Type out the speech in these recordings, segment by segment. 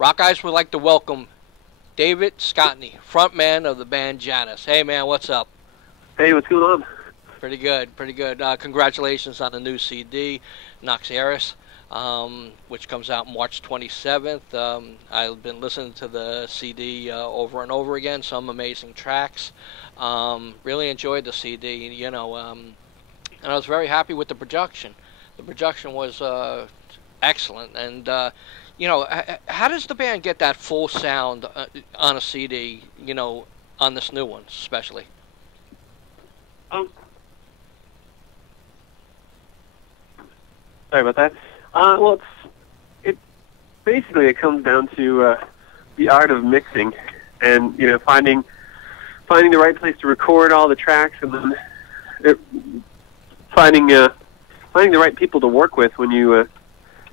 Rockeyez would like to welcome David Scotney, frontman of the band Janus. Hey, man, what's up? Hey, what's going on? Pretty good, pretty good. Congratulations on the new CD, Rockeyez, which comes out March 27th. I've been listening to the CD over and over again. Some amazing tracks. Really enjoyed the CD, and I was very happy with the production. The production was excellent, and how does the band get that full sound on a CD? On this new one, especially. Sorry about that. Well, it basically it comes down to the art of mixing, and finding the right place to record all the tracks, and then finding the right people to work with when you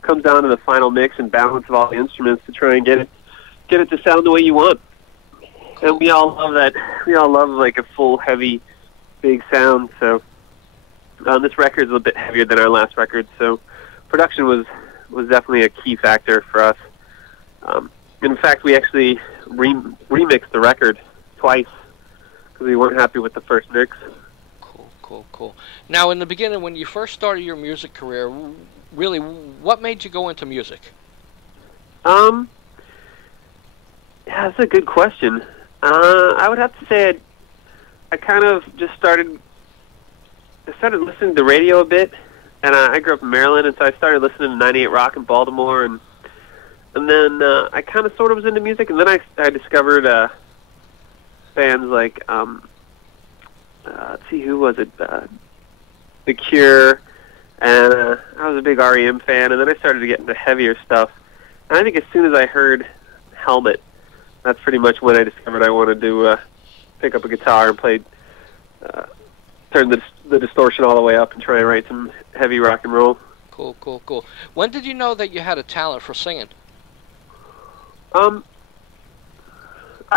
comes down to the final mix and balance of all the instruments to try and get it to sound the way you want. And we all love that. We all love like a full, heavy, big sound. So this record's a bit heavier than our last record. So production was definitely a key factor for us. In fact, we actually remixed the record twice because we weren't happy with the first mix. Cool. Now, in the beginning, when you first started your music career, really, what made you go into music? Yeah, that's a good question. I would have to say I kind of just started listening to the radio a bit, and I grew up in Maryland, and so I started listening to 98 Rock in Baltimore, and then I kind of sort of was into music, and then I discovered bands like let's see, who was it? The Cure, and I was a big REM fan, and then I started to get into heavier stuff. And I think as soon as I heard Helmet, that's pretty much when I discovered I wanted to pick up a guitar and play, turn the distortion all the way up and try and write some heavy rock and roll. Cool. When did you know that you had a talent for singing? I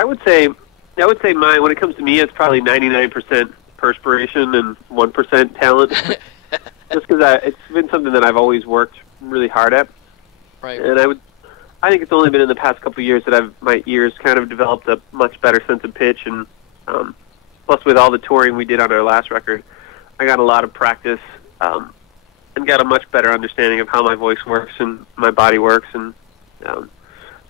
would say mine, when it comes to me, it's probably 99% perspiration and 1% talent. Just because it's been something that I've always worked really hard at. Right. And I think it's only been in the past couple of years that my ears kind of developed a much better sense of pitch, and plus with all the touring we did on our last record, I got a lot of practice and got a much better understanding of how my voice works and my body works, and so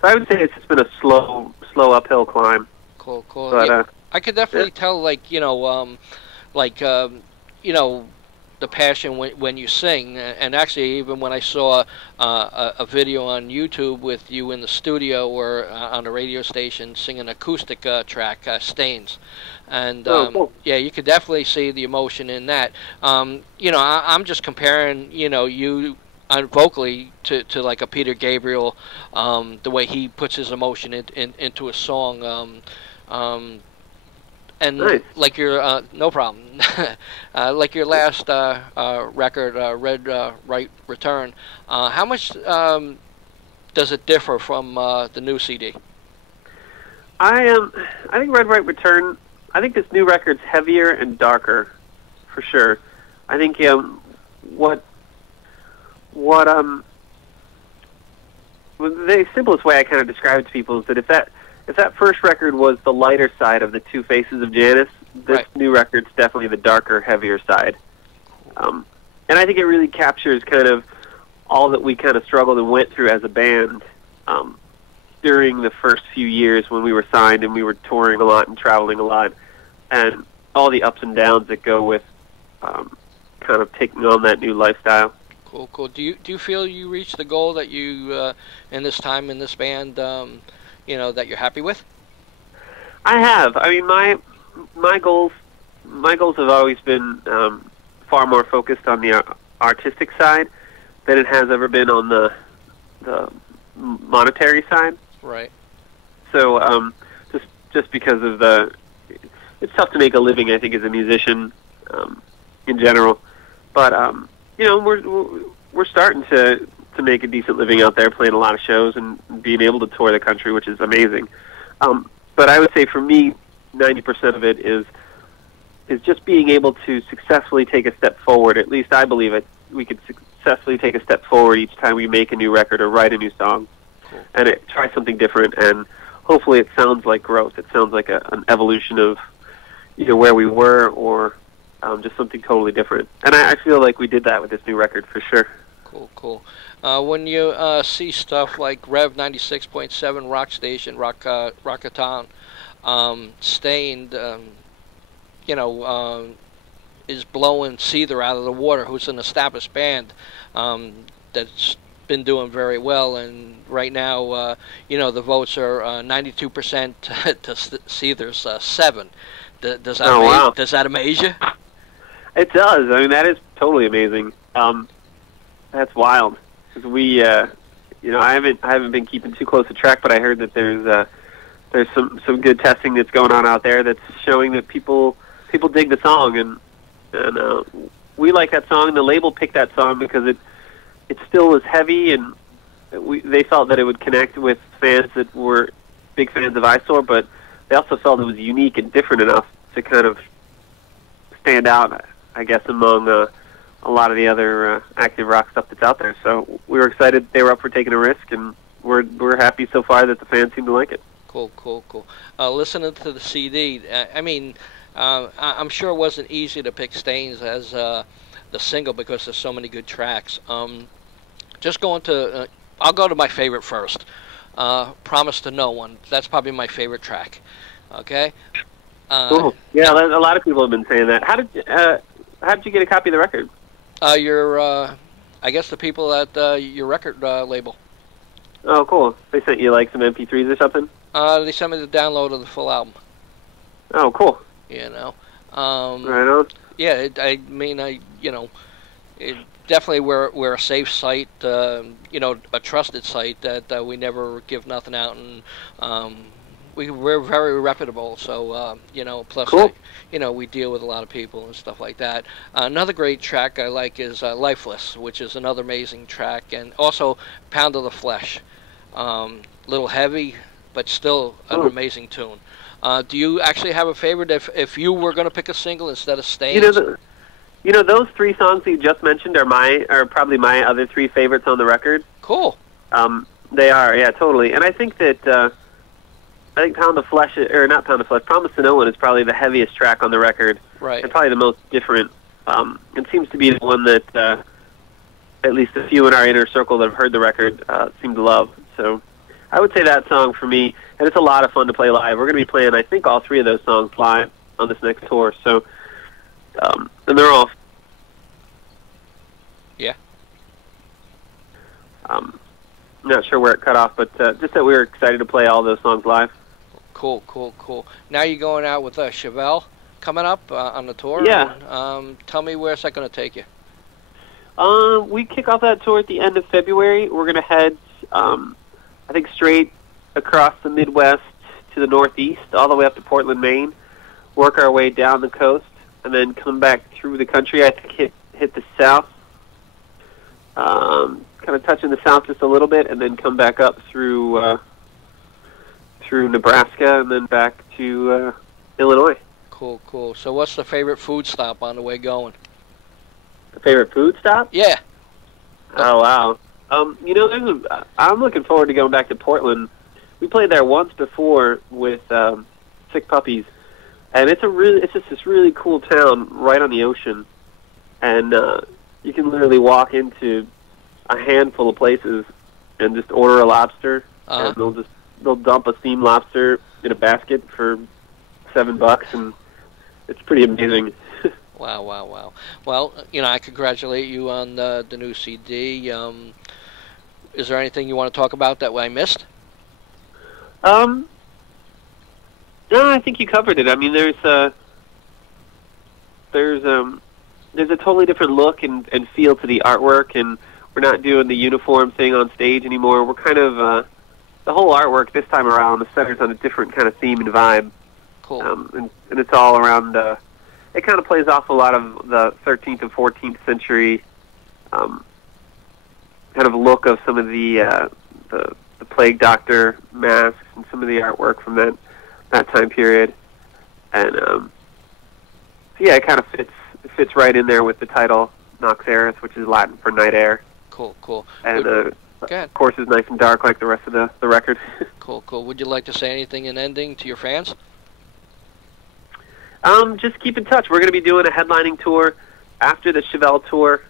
I would say it's just been a slow uphill climb. Cool. But, yeah, I could definitely tell, the passion when you sing. And actually, even when I saw a video on YouTube with you in the studio or on the radio station singing an acoustic track, Stains. And cool. yeah, you could definitely see the emotion in that. I'm just comparing, you vocally to like a Peter Gabriel, the way he puts his emotion into a song. And nice. like your no problem, like your last record, Red Right Return. How much does it differ from the new CD? I think Red Right Return. I think this new record's heavier and darker, for sure. I think what the simplest way I kind of describe it to people is that if that first record was the lighter side of the two faces of Janus, this new record's definitely the darker, heavier side. And I think it really captures kind of all that we kind of struggled and went through as a band during the first few years when we were signed and we were touring a lot and traveling a lot, and all the ups and downs that go with kind of taking on that new lifestyle. Cool. Do you feel you reached the goal that you in this time in this band? That you're happy with? I have. I mean, my goals have always been far more focused on the artistic side than it has ever been on the monetary side. Right. So just because of it's tough to make a living, I think, as a musician in general. But we're starting to make a decent living out there, playing a lot of shows and being able to tour the country, which is amazing. But I would say for me, 90% of it is just being able to successfully take a step forward. At least I believe it. We could successfully take a step forward each time we make a new record or write a new song. Cool. and it tries something different, and hopefully it sounds like growth. It sounds like an evolution of either where we were or just something totally different. And I feel like we did that with this new record for sure. Cool, cool. When you see stuff like Rev 96.7 Rock Station, Rockathon, Stained, is blowing Seether out of the water, who's an established band that's been doing very well, and right now, the votes are 92% to Seether's 7. Does that amaze you? It does. I mean, that is totally amazing. That's wild. 'Cause we, I haven't been keeping too close to track, but I heard that there's some good testing that's going on out there that's showing that people dig the song, and we like that song. The label picked that song because it still was heavy, and they felt that it would connect with fans that were big fans of Eyesore, but they also felt it was unique and different enough to kind of stand out, I guess, among a lot of the other active rock stuff that's out there. So we were excited they were up for taking a risk, and we're happy so far that the fans seem to like it. Cool. Listening to the CD, I'm sure it wasn't easy to pick Stains as the single because there's so many good tracks. Just going to, I'll go to my favorite first. Promise to No One. That's probably my favorite track. Okay. Cool. Yeah, a lot of people have been saying that. How did you get a copy of the record? I guess the people at your record label. Oh, cool. They sent you like some MP3s or something? They sent me the download of the full album. Oh, cool. Right on. Yeah, it definitely we're a safe site, a trusted site that we never give nothing out, and we're very reputable. So plus cool. we deal with a lot of people and stuff like that. Another great track I like is Lifeless, which is another amazing track, and also Pound of the Flesh. Little heavy, but still an amazing tune. Do you actually have a favorite if you were going to pick a single instead of Stains? Those 3 songs that you just mentioned are probably my other 3 favorites on the record. Cool. They are, yeah, totally. And I think that Pound of Flesh, or not Pound of Flesh, Promise to No One is probably the heaviest track on the record. Right. And probably the most different. It seems to be the one that at least a few in our inner circle that have heard the record seem to love. So I would say that song for me, and it's a lot of fun to play live. We're going to be playing, I think, all 3 of those songs live on this next tour. So, and they're all. Yeah. I'm not sure where it cut off, but just that we were excited to play all those songs live. Cool. Now you're going out with Chevelle coming up on the tour. Yeah. And, tell me where's that going to take you? We kick off that tour at the end of February. We're going to head, I think, straight across the Midwest to the Northeast, all the way up to Portland, Maine, work our way down the coast, and then come back through the country. I think hit the South, kind of touching the South just a little bit, and then come back up through Nebraska, and then back to Illinois. Cool. So what's the favorite food stop on the way going? The favorite food stop? Yeah. Oh, wow. I'm looking forward to going back to Portland. We played there once before with Sick Puppies, and it's just this really cool town right on the ocean, and you can literally walk into a handful of places and just order a lobster, and they'll dump a steamed lobster in a basket for $7, and it's pretty amazing. Wow. Well, I congratulate you on the new CD. Is there anything you want to talk about that I missed? No, I think you covered it. I mean, there's a totally different look and feel to the artwork, and we're not doing the uniform thing on stage anymore. We're kind of the whole artwork this time around centers on a different kind of theme and vibe. Cool. And it's all around. It kind of plays off a lot of the 13th and 14th century kind of look of some of the plague doctor masks and some of the artwork from that time period. And so yeah, it kind of fits right in there with the title Nox Eris, which is Latin for night air. Cool. And Go ahead. Of course, is nice and dark like the rest of the record. Cool, cool. Would you like to say anything in ending to your fans? Just keep in touch. We're going to be doing a headlining tour after the Chevelle tour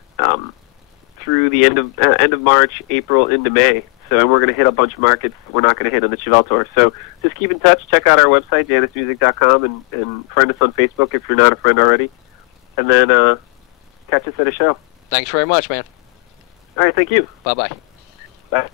through the end of March, April into May. So, and we're going to hit a bunch of markets we're not going to hit on the Chevelle tour. So just keep in touch. Check out our website, janusmusic.com, and friend us on Facebook if you're not a friend already. And then catch us at a show. Thanks very much, man. All right, thank you. Bye-bye. Bye.